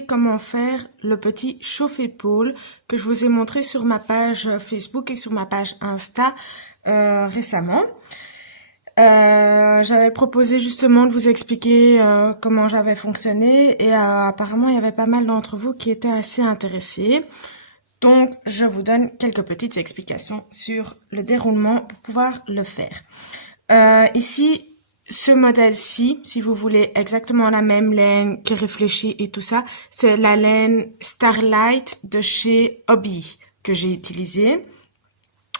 expliquer comment faire le petit chauffe-épaule que je vous ai montré sur ma page Facebook et sur ma page Insta récemment. J'avais proposé justement de vous expliquer comment j'avais fonctionné et apparemment il y avait pas mal d'entre vous qui étaient assez intéressés. Donc je vous donne quelques petites explications sur le déroulement pour pouvoir le faire. Ici, ce modèle-ci, si vous voulez exactement la même laine qui réfléchit et tout ça, c'est la laine Starlight de chez Hobbii que j'ai utilisée.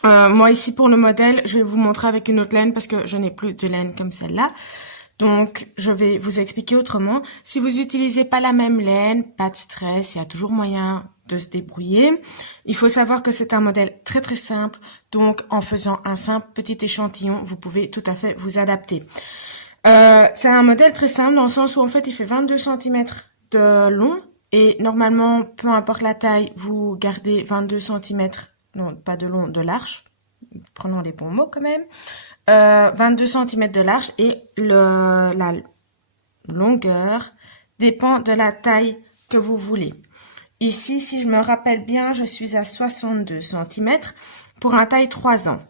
Moi ici pour le modèle, je vais vous montrer avec une autre laine parce que je n'ai plus de laine comme celle-là. Donc je vais vous expliquer autrement. Si vous utilisez pas la même laine, pas de stress, il y a toujours moyen de se débrouiller. Il faut savoir que c'est un modèle très très simple, donc en faisant un simple petit échantillon, vous pouvez tout à fait vous adapter. C'est un modèle très simple dans le sens où en fait il fait 22 cm de long et normalement, peu importe la taille, vous gardez 22 cm, non pas de long, de large, prenons les bons mots quand même, 22 cm de large et la longueur dépend de la taille que vous voulez. Ici, si je me rappelle bien, je suis à 62 cm pour un taille 3 ans.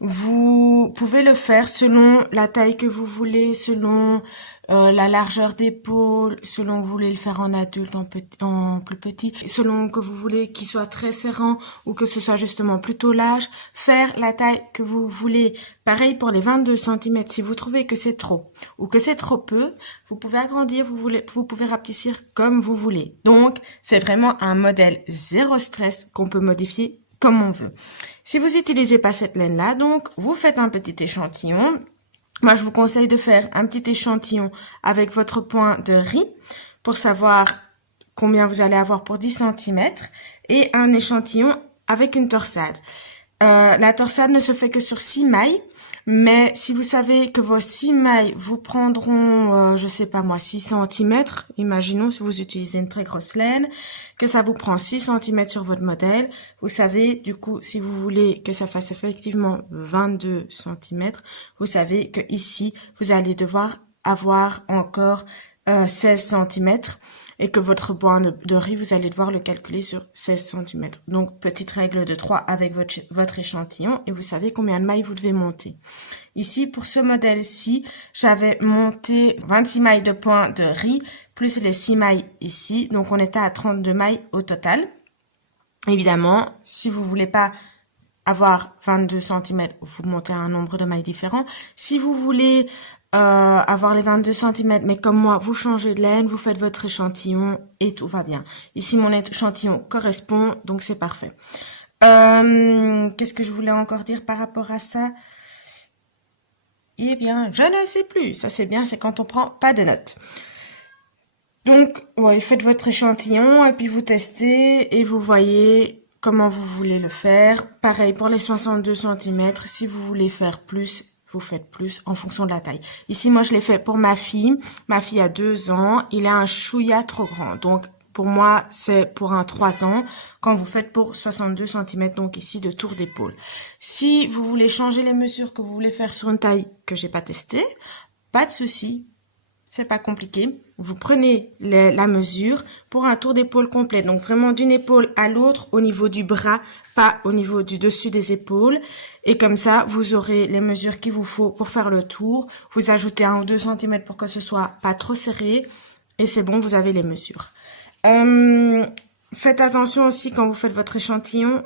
Vous pouvez le faire selon la taille que vous voulez, selon la largeur d'épaule, selon vous voulez le faire en adulte, en plus petit, selon que vous voulez qu'il soit très serrant ou que ce soit justement plutôt large, faire la taille que vous voulez. Pareil pour les 22 cm, si vous trouvez que c'est trop ou que c'est trop peu, vous pouvez agrandir, vous pouvez rapetissir comme vous voulez. Donc, c'est vraiment un modèle zéro stress qu'on peut modifier comme on veut. Si vous n'utilisez pas cette laine-là, donc, vous faites un petit échantillon. Moi, je vous conseille de faire un petit échantillon avec votre point de riz pour savoir combien vous allez avoir pour 10 cm et un échantillon avec une torsade. La torsade ne se fait que sur 6 mailles, mais si vous savez que vos 6 mailles vous prendront, je sais pas moi, 6 cm, imaginons si vous utilisez une très grosse laine, que ça vous prend 6 cm sur votre modèle, vous savez, du coup, si vous voulez que ça fasse effectivement 22 cm, vous savez que ici, vous allez devoir avoir encore 16 cm et que votre point de riz, vous allez devoir le calculer sur 16 cm. Donc, petite règle de 3 avec votre échantillon et vous savez combien de mailles vous devez monter. Ici, pour ce modèle-ci, j'avais monté 26 mailles de point de riz plus les 6 mailles ici. Donc, on était à 32 mailles au total. Évidemment, si vous voulez pas avoir 22 cm, vous montez un nombre de mailles différent. Si vous voulez avoir les 22 cm, mais comme moi, vous changez de laine, vous faites votre échantillon et tout va bien. Ici, mon échantillon correspond, donc c'est parfait. Qu'est-ce que je voulais encore dire par rapport à ça? Eh bien, je ne sais plus. Ça, c'est bien, c'est quand on prend pas de notes. Donc, ouais, faites votre échantillon et puis vous testez et vous voyez comment vous voulez le faire. Pareil pour les 62 cm. Si vous voulez faire plus, vous faites plus en fonction de la taille. Ici, moi, je l'ai fait pour ma fille. Ma fille a 2 ans. Il a un chouïa trop grand. Donc, pour moi, c'est pour un 3 ans quand vous faites pour 62 cm, donc ici de tour d'épaule. Si vous voulez changer les mesures que vous voulez faire sur une taille que j'ai pas testée, pas de souci. C'est pas compliqué. Vous prenez la mesure pour un tour d'épaule complet. Donc vraiment d'une épaule à l'autre au niveau du bras, pas au niveau du dessus des épaules. Et comme ça, vous aurez les mesures qu'il vous faut pour faire le tour. Vous ajoutez 1 ou 2 cm pour que ce soit pas trop serré. Et c'est bon, vous avez les mesures. Faites attention aussi quand vous faites votre échantillon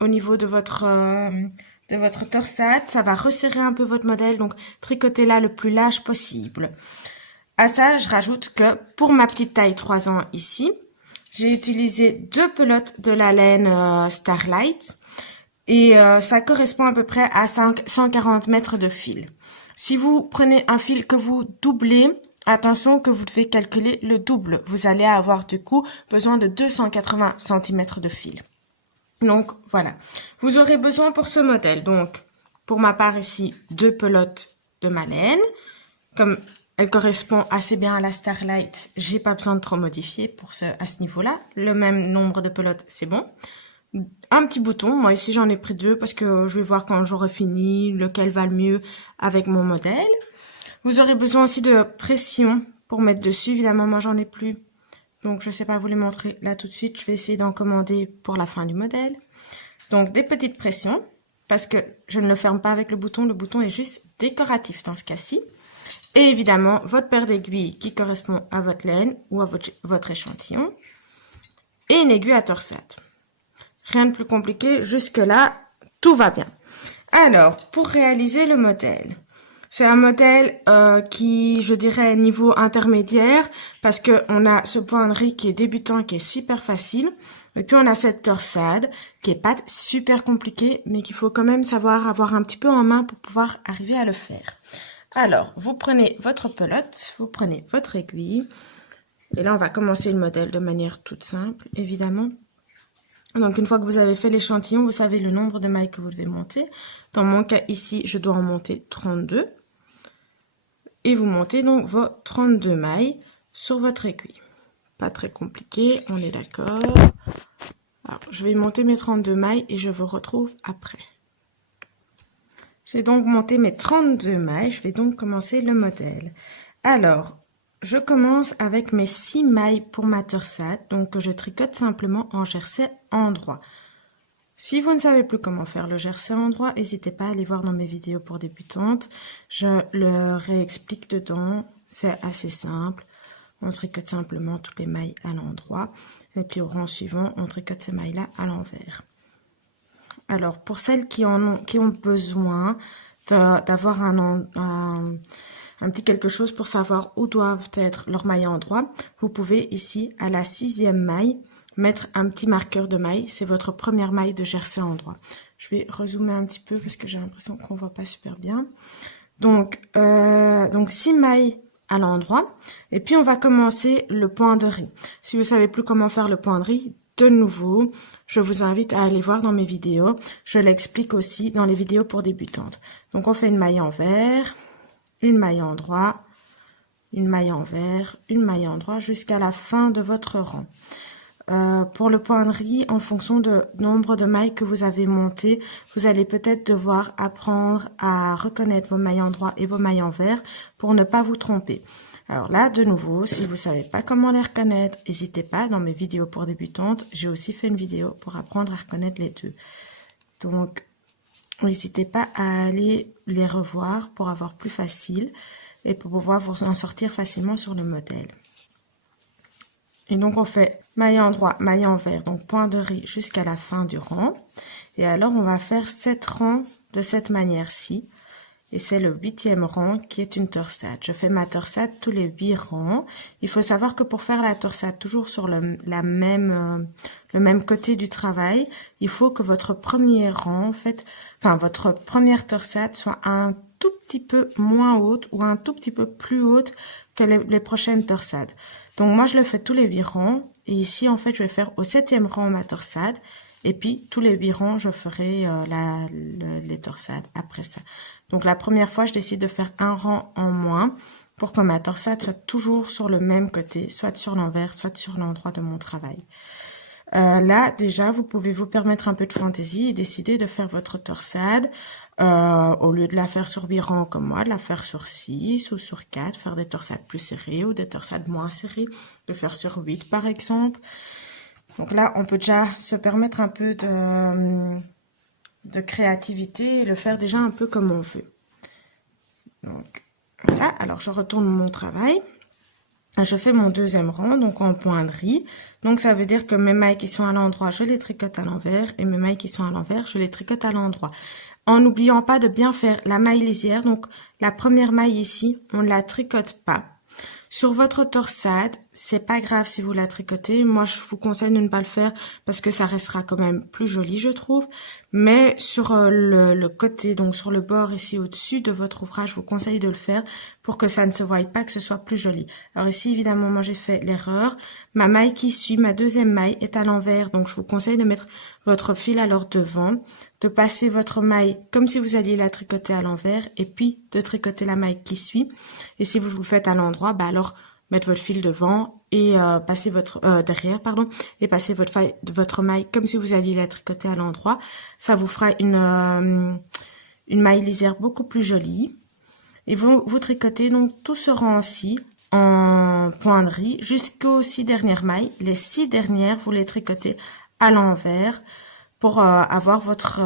au niveau de votre torsade. Ça va resserrer un peu votre modèle. Donc tricotez-la le plus large possible. À ça, je rajoute que pour ma petite taille 3 ans ici, j'ai utilisé 2 pelotes de la laine Starlight et ça correspond à peu près à 140 mètres de fil. Si vous prenez un fil que vous doublez, attention que vous devez calculer le double. Vous allez avoir du coup besoin de 280 cm de fil. Donc voilà, vous aurez besoin pour ce modèle. Donc pour ma part ici, 2 pelotes de ma laine, comme elle correspond assez bien à la Starlight. J'ai pas besoin de trop modifier à ce niveau-là. Le même nombre de pelotes, c'est bon. Un petit bouton. Moi, ici, j'en ai pris 2 parce que je vais voir quand j'aurai fini lequel va le mieux avec mon modèle. Vous aurez besoin aussi de pression pour mettre dessus. Évidemment, moi, j'en ai plus. Donc, je ne sais pas vous les montrer là tout de suite. Je vais essayer d'en commander pour la fin du modèle. Donc, des petites pressions, parce que je ne le ferme pas avec le bouton. Le bouton est juste décoratif dans ce cas-ci. Et évidemment, votre paire d'aiguilles qui correspond à votre laine ou à votre échantillon. Et une aiguille à torsade. Rien de plus compliqué. Jusque-là, tout va bien. Alors, pour réaliser le modèle, c'est un modèle qui, je dirais, niveau intermédiaire, parce que on a ce point de riz qui est débutant, qui est super facile, et puis on a cette torsade qui est pas super compliquée, mais qu'il faut quand même savoir avoir un petit peu en main pour pouvoir arriver à le faire. Alors, vous prenez votre pelote, vous prenez votre aiguille, et là on va commencer le modèle de manière toute simple, évidemment. Donc, une fois que vous avez fait l'échantillon, vous savez le nombre de mailles que vous devez monter. Dans mon cas, ici, je dois en monter 32. Et vous montez donc vos 32 mailles sur votre aiguille. Pas très compliqué, on est d'accord. Alors, je vais monter mes 32 mailles et je vous retrouve après. J'ai donc monté mes 32 mailles. Je vais donc commencer le modèle. Alors, je commence avec mes 6 mailles pour ma torsade, donc je tricote simplement en jersey endroit. Si vous ne savez plus comment faire le jersey endroit, n'hésitez pas à aller voir dans mes vidéos pour débutantes. Je le réexplique dedans, c'est assez simple. On tricote simplement toutes les mailles à l'endroit et puis au rang suivant, on tricote ces mailles-là à l'envers. Alors, pour celles qui ont besoin d'avoir un petit quelque chose pour savoir où doivent être leurs mailles endroit, vous pouvez ici, à la 6e maille, mettre un petit marqueur de maille. C'est votre première maille de jersey endroit. Je vais rezoomer un petit peu parce que j'ai l'impression qu'on voit pas super bien. Donc 6 mailles à l'endroit. Et puis, on va commencer le point de riz. Si vous savez plus comment faire le point de riz, de nouveau, je vous invite à aller voir dans mes vidéos. Je l'explique aussi dans les vidéos pour débutantes. Donc, on fait une maille envers, une maille endroit, une maille envers, une maille endroit jusqu'à la fin de votre rang. Pour le point de riz, en fonction du nombre de mailles que vous avez montées, vous allez peut-être devoir apprendre à reconnaître vos mailles endroit et vos mailles envers pour ne pas vous tromper. Alors là, de nouveau, si vous savez pas comment les reconnaître, n'hésitez pas, dans mes vidéos pour débutantes, j'ai aussi fait une vidéo pour apprendre à reconnaître les deux. Donc, n'hésitez pas à aller les revoir pour avoir plus facile et pour pouvoir vous en sortir facilement sur le modèle. Et donc, on fait maille endroit, maille envers, donc point de riz jusqu'à la fin du rang. Et alors, on va faire 7 rangs de cette manière-ci. Et c'est le 8e rang qui est une torsade. Je fais ma torsade tous les 8 rangs. Il faut savoir que pour faire la torsade toujours sur le même côté du travail, il faut que votre premier rang, en fait, votre première torsade soit un tout petit peu moins haute ou un tout petit peu plus haute que les prochaines torsades. Donc moi je le fais tous les 8 rangs et ici en fait je vais faire au 7e rang ma torsade et puis tous les 8 rangs je ferai les torsades après ça. Donc la première fois je décide de faire un rang en moins pour que ma torsade soit toujours sur le même côté, soit sur l'envers, soit sur l'endroit de mon travail. Là déjà vous pouvez vous permettre un peu de fantaisie et décider de faire votre torsade au lieu de la faire sur 8 rangs comme moi, de la faire sur 6 ou sur 4, faire des torsades plus serrées ou des torsades moins serrées, de faire sur 8 par exemple. Donc là, on peut déjà se permettre un peu de créativité et le faire déjà un peu comme on veut. Donc voilà, alors je retourne mon travail. Je fais mon 2e rang, donc en point de riz. Donc ça veut dire que mes mailles qui sont à l'endroit, je les tricote à l'envers et mes mailles qui sont à l'envers, je les tricote à l'endroit. En n'oubliant pas de bien faire la maille lisière, donc la première maille ici, on ne la tricote pas. Sur votre torsade, c'est pas grave si vous la tricotez. Moi, je vous conseille de ne pas le faire parce que ça restera quand même plus joli, je trouve. Mais sur le côté, donc sur le bord ici au-dessus de votre ouvrage, je vous conseille de le faire pour que ça ne se voie pas, que ce soit plus joli. Alors ici, évidemment, moi j'ai fait l'erreur. Ma maille qui suit, ma 2e maille est à l'envers, donc je vous conseille de mettre votre fil alors devant, de passer votre maille comme si vous alliez la tricoter à l'envers et puis de tricoter la maille qui suit. Et si vous le faites à l'endroit, bah alors mettre votre fil devant et passer votre derrière et passer votre maille comme si vous alliez la tricoter à l'endroit. Ça vous fera une maille lisière beaucoup plus jolie. Et vous tricotez donc tout ce rang-ci en poinderie jusqu'aux 6 dernières mailles. Les 6 dernières, vous les tricotez à l'envers pour avoir votre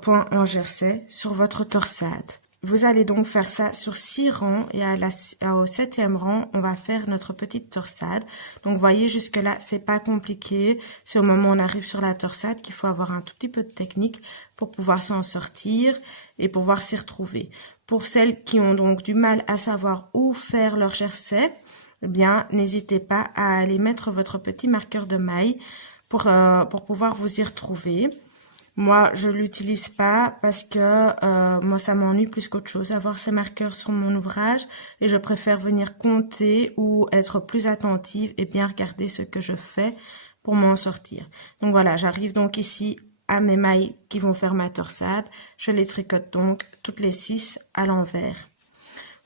point en jersey sur votre torsade. Vous allez donc faire ça sur 6 rangs et au 7e rang, on va faire notre petite torsade. Donc, vous voyez, jusque-là, c'est pas compliqué. C'est au moment où on arrive sur la torsade qu'il faut avoir un tout petit peu de technique pour pouvoir s'en sortir et pouvoir s'y retrouver. Pour celles qui ont donc du mal à savoir où faire leur jersey, eh bien, n'hésitez pas à aller mettre votre petit marqueur de maille pour pouvoir vous y retrouver. Moi, je l'utilise pas parce que moi, ça m'ennuie plus qu'autre chose, avoir ces marqueurs sur mon ouvrage et je préfère venir compter ou être plus attentive et bien regarder ce que je fais pour m'en sortir. Donc voilà, j'arrive donc ici à mes mailles qui vont faire ma torsade. Je les tricote donc toutes les 6 à l'envers.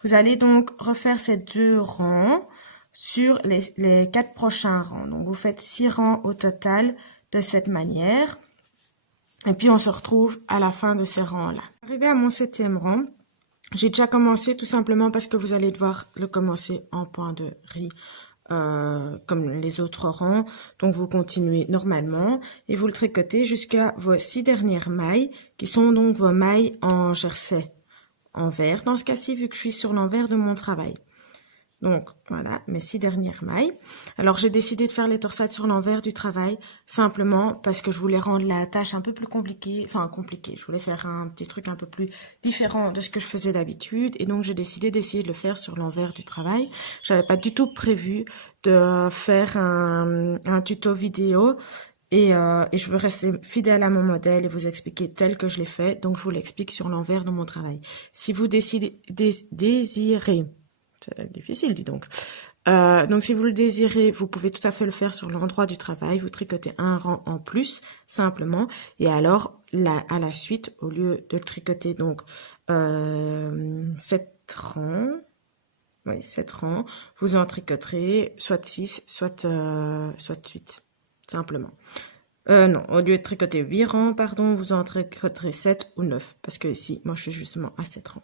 Vous allez donc refaire ces 2 rangs sur les 4 prochains rangs. Donc vous faites 6 rangs au total de cette manière. Et puis, on se retrouve à la fin de ces rangs-là. Arrivé à mon 7e rang, j'ai déjà commencé tout simplement parce que vous allez devoir le commencer en poinderie comme les autres rangs. Donc, vous continuez normalement et vous le tricotez jusqu'à vos 6 dernières mailles qui sont donc vos mailles en jersey envers. Dans ce cas-ci, vu que je suis sur l'envers de mon travail. Donc, voilà, mes 6 dernières mailles. Alors, j'ai décidé de faire les torsades sur l'envers du travail, simplement parce que je voulais rendre la tâche un peu plus compliquée. Enfin, compliquée. Je voulais faire un petit truc un peu plus différent de ce que je faisais d'habitude. Et donc, j'ai décidé d'essayer de le faire sur l'envers du travail. J'avais pas du tout prévu de faire un tuto vidéo. Et je veux rester fidèle à mon modèle et vous expliquer tel que je l'ai fait. Donc, je vous l'explique sur l'envers de mon travail. Si vous désirez... C'est difficile, dis donc. Donc, si vous le désirez, vous pouvez tout à fait le faire sur l'endroit du travail. Vous tricotez un rang en plus, simplement. Et alors, à la suite, au lieu de tricoter donc 7 rangs, oui, 7 rangs, vous en tricoterez soit 6, soit 8, simplement. Non, au lieu de tricoter 8 rangs, pardon, vous en tricoterez 7 ou 9. Parce que ici, moi, je suis justement à 7 rangs.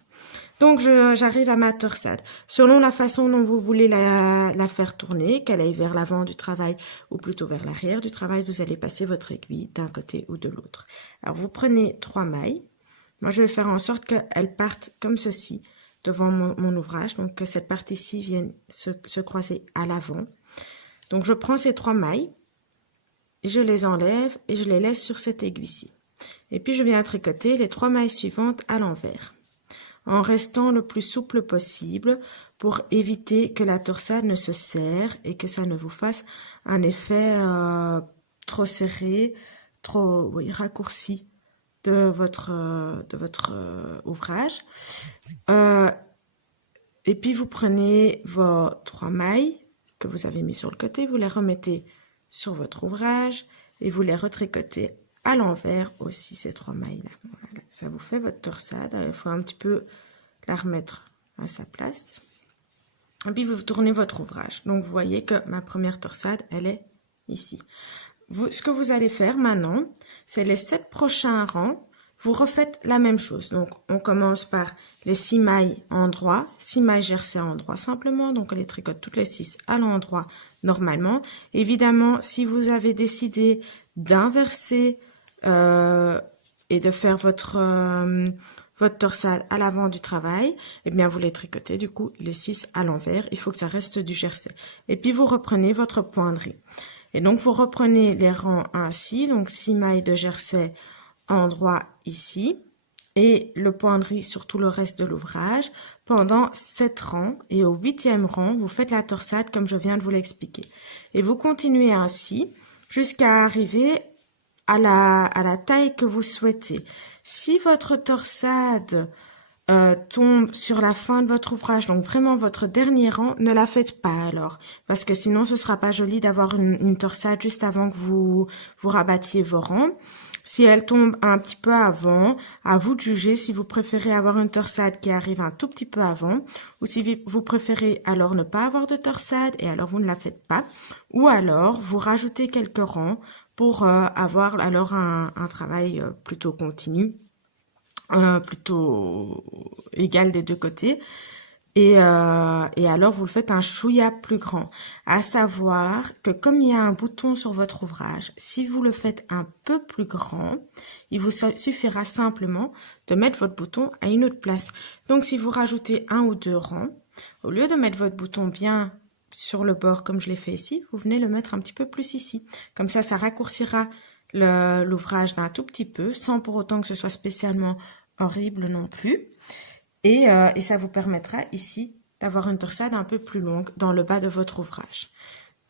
Donc, j'arrive à ma torsade. Selon la façon dont vous voulez la faire tourner, qu'elle aille vers l'avant du travail ou plutôt vers l'arrière du travail, vous allez passer votre aiguille d'un côté ou de l'autre. Alors, vous prenez 3 mailles. Moi, je vais faire en sorte qu'elles partent comme ceci devant mon ouvrage. Donc, que cette partie-ci vienne se croiser à l'avant. Donc, je prends ces 3 mailles. Je les enlève et je les laisse sur cette aiguille-ci. Et puis, je viens tricoter les 3 mailles suivantes à l'envers, en restant le plus souple possible pour éviter que la torsade ne se serre et que ça ne vous fasse un effet trop serré, trop raccourci de votre ouvrage. Et puis, vous prenez vos 3 mailles que vous avez mis sur le côté, vous les remettez sur votre ouvrage et vous les retricotez à l'envers aussi, ces 3 mailles-là. Voilà, ça vous fait votre torsade. Alors, il faut un petit peu la remettre à sa place. Et puis, vous tournez votre ouvrage. Donc, vous voyez que ma première torsade, elle est ici. Ce que vous allez faire maintenant, c'est les 7 prochains rangs, vous refaites la même chose. Donc, on commence par les 6 mailles en droit, 6 mailles jersey en droit simplement. Donc, on les tricote toutes les 6 à l'endroit normalement. Évidemment, si vous avez décidé d'inverser et de faire votre torsade à l'avant du travail, eh bien, vous les tricotez du coup les 6 à l'envers. Il faut que ça reste du jersey. Et puis, vous reprenez votre poinderie. Et donc, vous reprenez les rangs ainsi. Donc, 6 mailles de jersey en droit ici. Et le poinderie sur tout le reste de l'ouvrage pendant 7 rangs. Et au 8e rang, vous faites la torsade comme je viens de vous l'expliquer. Et vous continuez ainsi jusqu'à arriver à la taille que vous souhaitez. Si votre torsade tombe sur la fin de votre ouvrage, donc vraiment votre dernier rang, ne la faites pas alors. Parce que sinon, ce sera pas joli d'avoir une torsade juste avant que vous rabattiez vos rangs. Si elle tombe un petit peu avant, à vous de juger si vous préférez avoir une torsade qui arrive un tout petit peu avant, ou si vous préférez alors ne pas avoir de torsade et alors vous ne la faites pas, ou alors vous rajoutez quelques rangs pour avoir alors un travail plutôt continu, plutôt égal des deux côtés. Et alors, vous le faites un chouïa plus grand. À savoir que comme il y a un bouton sur votre ouvrage, si vous le faites un peu plus grand, il vous suffira simplement de mettre votre bouton à une autre place. Donc, si vous rajoutez 1 ou 2 rangs, au lieu de mettre votre bouton bien sur le bord comme je l'ai fait ici, vous venez le mettre un petit peu plus ici. Comme ça raccourcira l'ouvrage d'un tout petit peu, sans pour autant que ce soit spécialement horrible non plus. Et ça vous permettra ici d'avoir une torsade un peu plus longue dans le bas de votre ouvrage.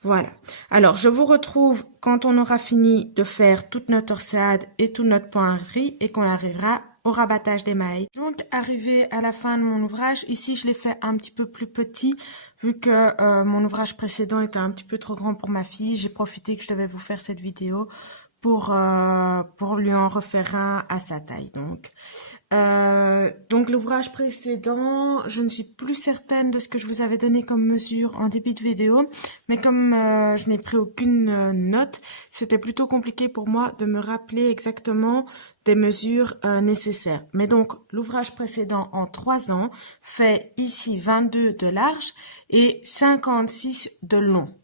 Voilà. Alors, je vous retrouve quand on aura fini de faire toute notre torsade et toute notre pointerie et qu'on arrivera au rabattage des mailles. Donc, arrivé à la fin de mon ouvrage, ici, je l'ai fait un petit peu plus petit vu que mon ouvrage précédent était un petit peu trop grand pour ma fille. J'ai profité que je devais vous faire cette vidéo pour lui en refaire un à sa taille. Donc l'ouvrage précédent, je ne suis plus certaine de ce que je vous avais donné comme mesure en début de vidéo, mais comme je n'ai pris aucune note, c'était plutôt compliqué pour moi de me rappeler exactement des mesures nécessaires. Mais donc l'ouvrage précédent en 3 ans fait ici 22 de large et 56 de long.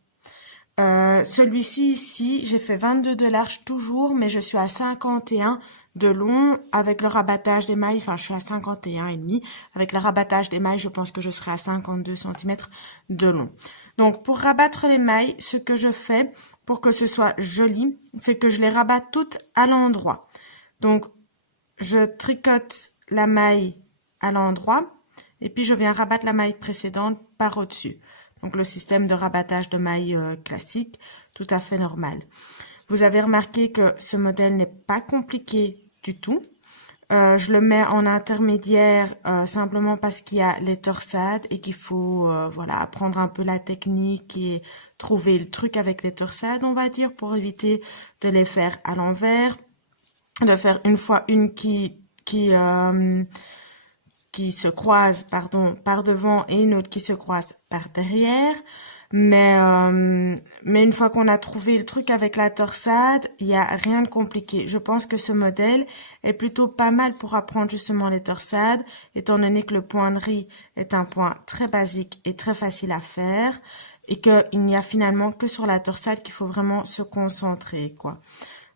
Celui-ci ici, j'ai fait 22 de large toujours, mais je suis à 51 de long avec le rabattage des mailles. Enfin, je suis à 51,5. Avec le rabattage des mailles, je pense que je serai à 52 cm de long. Donc, pour rabattre les mailles, ce que je fais pour que ce soit joli, c'est que je les rabatte toutes à l'endroit. Donc, je tricote la maille à l'endroit et puis je viens rabattre la maille précédente par au-dessus. Donc, le système de rabattage de mailles classique, tout à fait normal. Vous avez remarqué que ce modèle n'est pas compliqué du tout. Je le mets en intermédiaire simplement parce qu'il y a les torsades et qu'il faut voilà, apprendre un peu la technique et trouver le truc avec les torsades, on va dire, pour éviter de les faire à l'envers, de faire une fois une qui se croise par devant et une autre qui se croise par derrière. Mais une fois qu'on a trouvé le truc avec la torsade, il n'y a rien de compliqué. Je pense que ce modèle est plutôt pas mal pour apprendre justement les torsades, étant donné que le point de riz est un point très basique et très facile à faire, et qu'il n'y a finalement que sur la torsade qu'il faut vraiment se concentrer, quoi.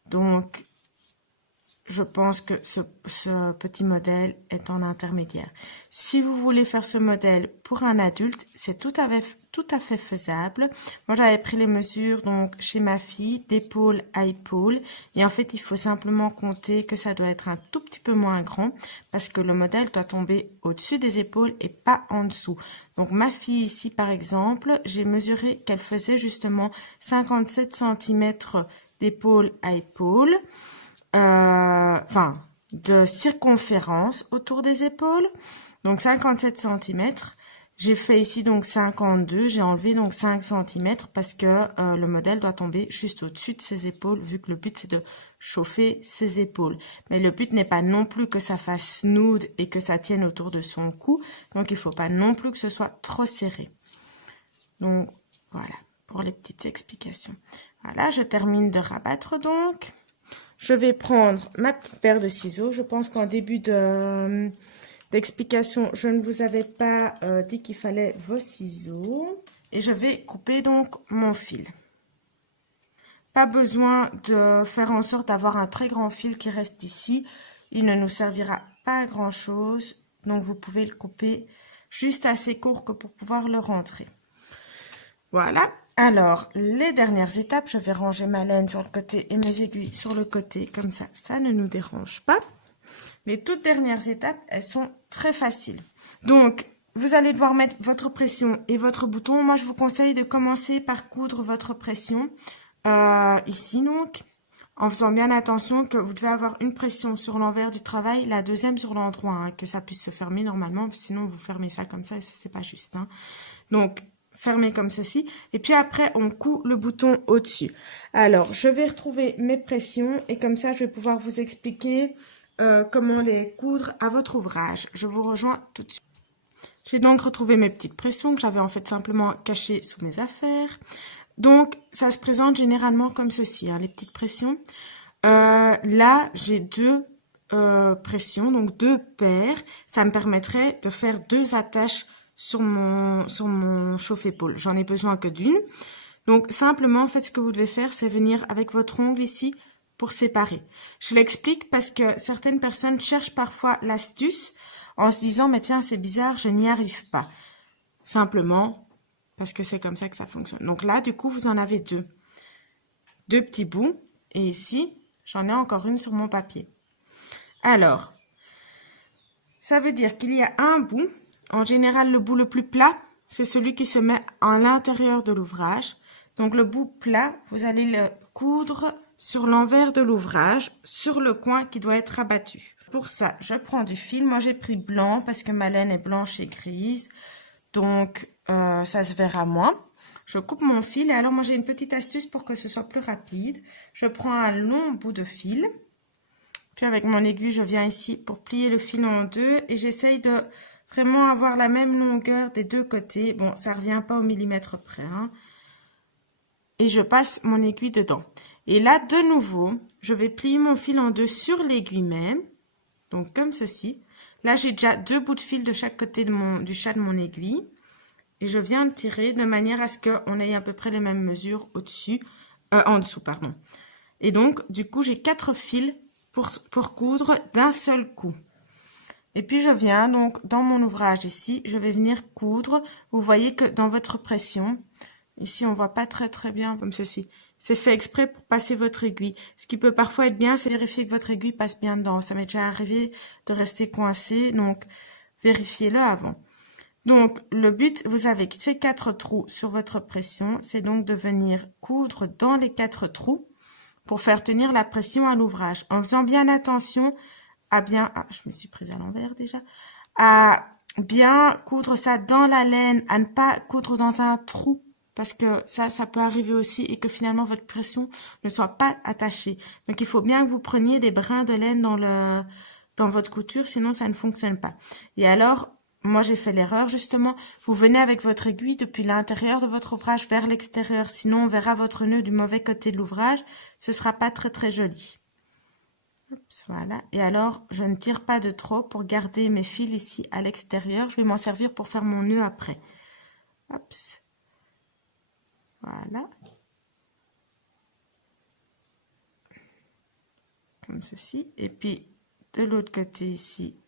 Donc, je pense que ce petit modèle est en intermédiaire. Si vous voulez faire ce modèle pour un adulte, c'est tout à fait faisable. Moi, j'avais pris les mesures donc chez ma fille d'épaule à épaule. Et en fait, il faut simplement compter que ça doit être un tout petit peu moins grand parce que le modèle doit tomber au-dessus des épaules et pas en dessous. Donc, ma fille ici, par exemple, j'ai mesuré qu'elle faisait justement 57 cm d'épaule à épaule. De circonférence autour des épaules, donc 57 cm. J'ai fait ici donc 52, j'ai enlevé donc 5 cm parce que le modèle doit tomber juste au-dessus de ses épaules vu que le but c'est de chauffer ses épaules. Mais le but n'est pas non plus que ça fasse nude et que ça tienne autour de son cou, donc il faut pas non plus que ce soit trop serré. Donc voilà pour les petites explications. Voilà, je termine de rabattre donc. Je vais prendre ma petite paire de ciseaux. Je pense qu'en début d'explication, je ne vous avais pas dit qu'il fallait vos ciseaux. Et je vais couper donc mon fil. Pas besoin de faire en sorte d'avoir un très grand fil qui reste ici. Il ne nous servira pas à grand chose. Donc vous pouvez le couper juste assez court que pour pouvoir le rentrer. Voilà. Alors, les dernières étapes, je vais ranger ma laine sur le côté et mes aiguilles sur le côté, comme ça ne nous dérange pas. Les toutes dernières étapes, elles sont très faciles. Donc, vous allez devoir mettre votre pression et votre bouton. Moi, je vous conseille de commencer par coudre votre pression, ici donc, en faisant bien attention que vous devez avoir une pression sur l'envers du travail, la deuxième sur l'endroit, hein, que ça puisse se fermer normalement, sinon vous fermez ça comme ça et ça, c'est pas juste. Hein. Donc, fermé comme ceci, et puis après on coud le bouton au-dessus. Alors je vais retrouver mes pressions et comme ça je vais pouvoir vous expliquer comment les coudre à votre ouvrage. Je vous rejoins tout de suite. J'ai donc retrouvé mes petites pressions que j'avais en fait simplement cachées sous mes affaires. Donc ça se présente généralement comme ceci, hein, les petites pressions. Là j'ai deux pressions, donc deux paires. Ça me permettrait de faire deux attaches sur mon chauffe-épaule. J'en ai besoin que d'une. Donc, simplement, en fait, ce que vous devez faire, c'est venir avec votre ongle ici pour séparer. Je l'explique parce que certaines personnes cherchent parfois l'astuce en se disant, mais tiens, c'est bizarre, je n'y arrive pas. Simplement, parce que c'est comme ça que ça fonctionne. Donc là, du coup, vous en avez deux. Deux petits bouts. Et ici, j'en ai encore une sur mon papier. Alors, ça veut dire qu'il y a un bout. En général, le bout le plus plat, c'est celui qui se met à l'intérieur de l'ouvrage. Donc, le bout plat, vous allez le coudre sur l'envers de l'ouvrage, sur le coin qui doit être abattu. Pour ça, je prends du fil. Moi, j'ai pris blanc parce que ma laine est blanche et grise. Donc, ça se verra moins. Je coupe mon fil. Et alors, moi, j'ai une petite astuce pour que ce soit plus rapide. Je prends un long bout de fil. Puis, avec mon aiguille, je viens ici pour plier le fil en deux. Et j'essaye de vraiment avoir la même longueur des deux côtés. Bon, ça ne revient pas au millimètre près, hein. Et je passe mon aiguille dedans. Et là, de nouveau, je vais plier mon fil en deux sur l'aiguille même. Donc, comme ceci. Là, j'ai déjà deux bouts de fil de chaque côté du chat de mon aiguille. Et je viens le tirer de manière à ce qu'on ait à peu près les mêmes mesures en dessous, pardon. Et donc, du coup, j'ai 4 fils pour coudre d'un seul coup. Et puis, je viens donc dans mon ouvrage ici, je vais venir coudre. Vous voyez que dans votre pression, ici, on voit pas très bien comme ceci. C'est fait exprès pour passer votre aiguille. Ce qui peut parfois être bien, c'est vérifier que votre aiguille passe bien dedans. Ça m'est déjà arrivé de rester coincé, donc vérifiez-le avant. Donc, le but, vous avez ces 4 trous sur votre pression, c'est donc de venir coudre dans les 4 trous pour faire tenir la pression à l'ouvrage. En faisant bien attention à bien... Ah, je me suis prise à l'envers déjà. À bien coudre ça dans la laine, à ne pas coudre dans un trou. Parce que ça peut arriver aussi et que finalement votre pression ne soit pas attachée. Donc, il faut bien que vous preniez des brins de laine dans votre couture, sinon ça ne fonctionne pas. Et alors, moi j'ai fait l'erreur justement, vous venez avec votre aiguille depuis l'intérieur de votre ouvrage vers l'extérieur, sinon on verra votre nœud du mauvais côté de l'ouvrage, ce sera pas très joli. Oups, voilà, et alors je ne tire pas de trop pour garder mes fils ici à l'extérieur, je vais m'en servir pour faire mon nœud après. Oups. Voilà. Comme ceci. Et puis, de l'autre côté ici,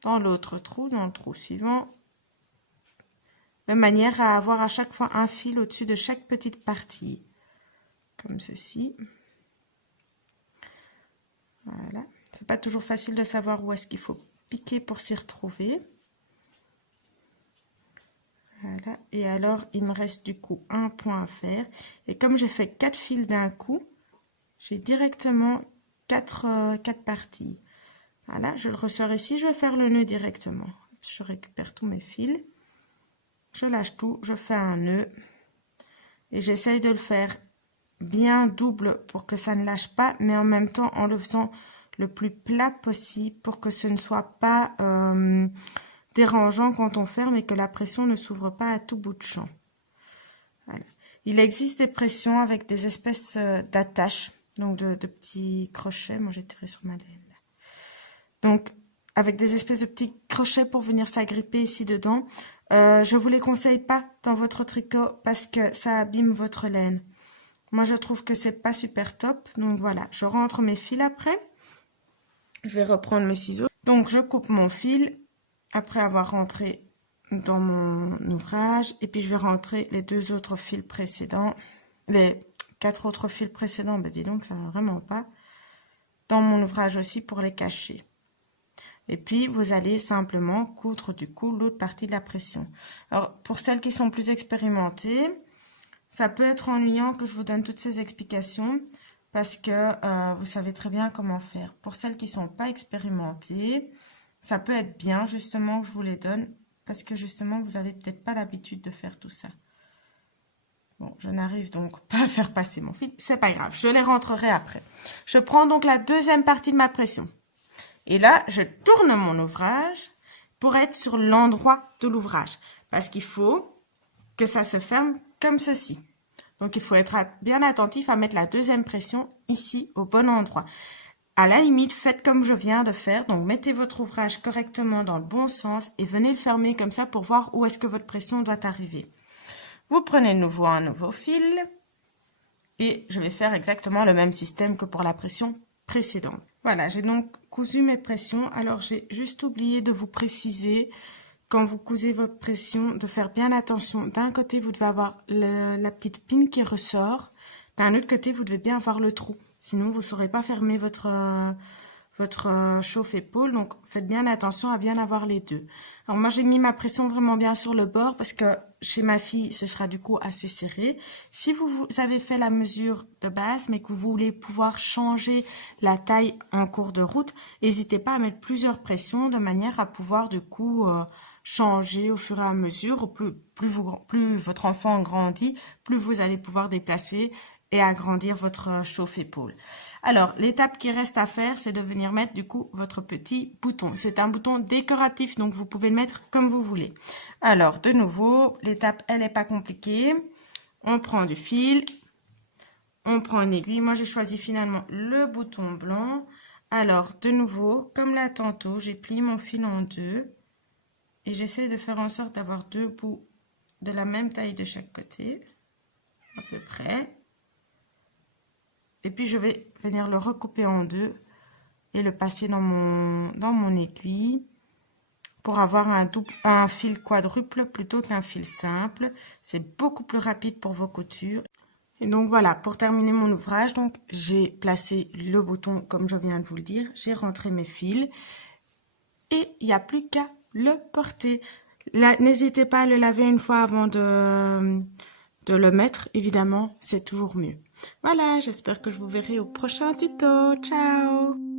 dans l'autre trou, dans le trou suivant, de manière à avoir à chaque fois un fil au-dessus de chaque petite partie. Comme ceci. Voilà. C'est pas toujours facile de savoir où est-ce qu'il faut piquer pour s'y retrouver. Voilà, et alors il me reste du coup un point à faire. Et comme j'ai fait 4 fils d'un coup, j'ai directement 4 parties. Voilà, je le ressors ici, je vais faire le nœud directement. Je récupère tous mes fils, je lâche tout, je fais un nœud. Et j'essaye de le faire bien double pour que ça ne lâche pas, mais en même temps en le faisant le plus plat possible pour que ce ne soit pas... dérangeant quand on ferme et que la pression ne s'ouvre pas à tout bout de champ. Voilà. Il existe des pressions avec des espèces d'attaches, donc de petits crochets. Moi, j'ai tiré sur ma laine. Donc, avec des espèces de petits crochets pour venir s'agripper ici dedans. Je vous les conseille pas dans votre tricot parce que ça abîme votre laine. Moi, je trouve que c'est pas super top. Donc, voilà. Je rentre mes fils après. Je vais reprendre mes ciseaux. Donc, je coupe mon fil après avoir rentré dans mon ouvrage, et puis je vais rentrer les 2 autres fils précédents, les 4 autres fils précédents, ben dis donc ça va vraiment pas, dans mon ouvrage aussi pour les cacher. Et puis vous allez simplement coudre du coup l'autre partie de la pression. Alors pour celles qui sont plus expérimentées, ça peut être ennuyant que je vous donne toutes ces explications parce que vous savez très bien comment faire. Pour celles qui sont pas expérimentées, ça peut être bien justement que je vous les donne parce que justement vous avez peut-être pas l'habitude de faire tout ça. Bon, je n'arrive donc pas à faire passer mon fil, c'est pas grave, je les rentrerai après. Je prends donc la deuxième partie de ma pression. Et là, je tourne mon ouvrage pour être sur l'endroit de l'ouvrage parce qu'il faut que ça se ferme comme ceci. Donc il faut être bien attentif à mettre la deuxième pression ici au bon endroit. à la limite, faites comme je viens de faire. Donc, mettez votre ouvrage correctement dans le bon sens et venez le fermer comme ça pour voir où est-ce que votre pression doit arriver. Vous prenez de nouveau un nouveau fil et je vais faire exactement le même système que pour la pression précédente. Voilà, j'ai donc cousu mes pressions. Alors, j'ai juste oublié de vous préciser, quand vous cousez votre pression, de faire bien attention. D'un côté, vous devez avoir la petite pine qui ressort. D'un autre côté, vous devez bien avoir le trou. Sinon, vous ne saurez pas fermer votre chauffe-épaule. Donc, faites bien attention à bien avoir les deux. Alors, moi, j'ai mis ma pression vraiment bien sur le bord parce que chez ma fille, ce sera du coup assez serré. Si vous avez fait la mesure de base, mais que vous voulez pouvoir changer la taille en cours de route, n'hésitez pas à mettre plusieurs pressions de manière à pouvoir du coup changer au fur et à mesure. Plus votre enfant grandit, plus vous allez pouvoir déplacer et agrandir votre chauffe-épaule. Alors, l'étape qui reste à faire, c'est de venir mettre du coup votre petit bouton. C'est un bouton décoratif, donc vous pouvez le mettre comme vous voulez. Alors, de nouveau, l'étape, elle n'est pas compliquée. On prend du fil, on prend une aiguille. Moi, j'ai choisi finalement le bouton blanc. Alors, de nouveau, comme là tantôt, j'ai plié mon fil en deux et j'essaie de faire en sorte d'avoir deux bouts de la même taille de chaque côté, à peu près. Et puis, je vais venir le recouper en deux et le passer dans mon aiguille pour avoir un fil quadruple plutôt qu'un fil simple. C'est beaucoup plus rapide pour vos coutures. Et donc, voilà, pour terminer mon ouvrage, donc j'ai placé le bouton comme je viens de vous le dire. J'ai rentré mes fils et il n'y a plus qu'à le porter. N'hésitez pas à le laver une fois avant de le mettre, évidemment, c'est toujours mieux. Voilà, j'espère que je vous verrai au prochain tuto. Ciao!